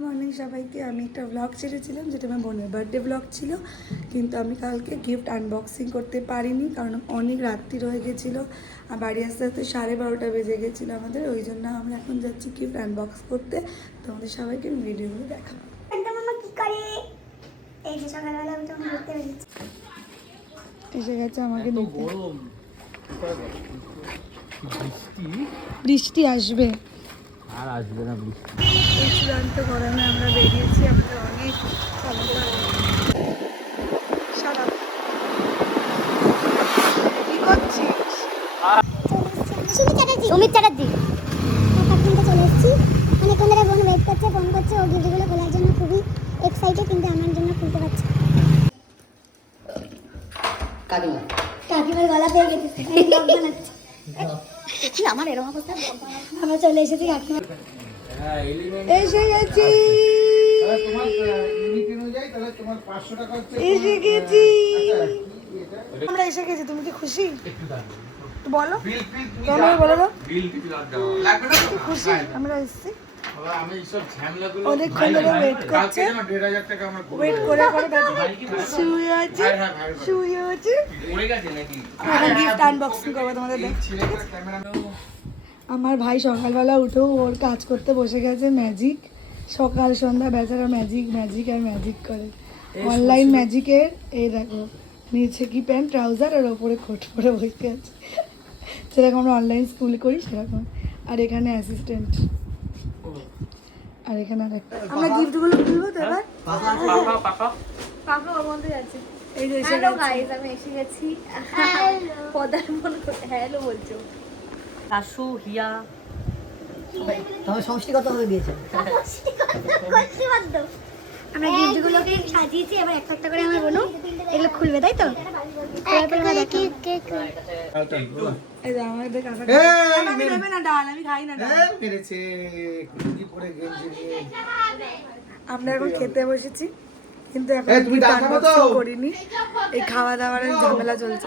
Morning সবাইকে। আমি একটা ব্লগ ছেড়েছিলাম যেটা আমার বোনের বার্থডে ব্লগ ছিল, কিন্তু আমি কালকে গিফট আনবক্সিং করতে পারিনি কারণ অনেক রাত্রি রয়ে গেছিলো আর বাড়ি আসতে আসতে 12:30 বেজে গেছিলো আমাদের। ওই জন্য আমরা এখন যাচ্ছি গিফট আনবক্স করতে। তোমাদের সবাইকে আমি ভিডিওগুলো দেখাবো। এসে গেছে আমাকে নিতে। বৃষ্টি আসবে আর আসবে না বৃষ্টি। এই চূড়ান্ত গরমে আমরা বেরিয়েছি, আমাদের অনেক সমস্যা। সারাপ কি করছিস? অমিত চ্যাটার্জি কিনতে চলে এসেছি। অনেকক্ষণ ধরে বোন ওয়েট করছে, ফোন করছে ও গিফটগুলো খোলার জন্য খুবই এক্সাইটেড, কিন্তু আমার জন্য খুলতে পারছে। কাকিমার গলা পেয়ে গেছে, আমার এরকম অবস্থা। আমরা চলে এসেছি কাকিমা। এসে গেছি এসে গেছি আমরা এসে গেছি। তুমি কি খুশি? বলো তোমার বলো তো খুশি আমরা এসেছি। অনেকক্ষণ ধরে ওয়েট করছে, ওয়েট করে করে শুয়ে আছে শুয়ে আছে। এখন গিফট আনবক্সিং করবো তোমাদের। আমার ভাই সকালবেলা উঠেও ওর কাজ করতে বসে গেছে, ম্যাজিক। সকাল সন্ধ্যা বেচারা ম্যাজিক ম্যাজিক আর ম্যাজিক করে। অনলাইন ম্যাজিকের এই দেখো, নিচে কি প্যান্ট ট্রাউজার আর ওপরে কোট পরে বসে আছে, যেরকম আমরা অনলাইন স্কুল করি সেরকম। আর এখানে অ্যাসিস্ট্যান্ট, আর এখানে আমরা গিফটগুলো খুলবো তো এবার। পাপা ওর মধ্যে আছে। এই যে এসে হ্যালো গেছে। গাইস, আমি এসে গেছি। পদার্পণ করতে হ্যালো বলছো। শাশু হিয়া তবে সমষ্টিগতভাবে দিয়েছে। আমরা গিফটগুলোকে সাজিয়েছি, এবার একটা একটা করে আমার বোনও এগুলো খুলবে, তাই তো? এই যে আমাদের কাকা আমাকে দেবে না ডাল, আমি খাই না ডাল। মেরেছে কুড়ি পরে গেঞ্জি নিয়ে। আমরা এখন খেতে বসেছি, কিন্তু এখন তুমি gift ডাল খাবো তো? unboxing করিনি। এই খাওয়া দাওয়ার ঝামেলা চলছে।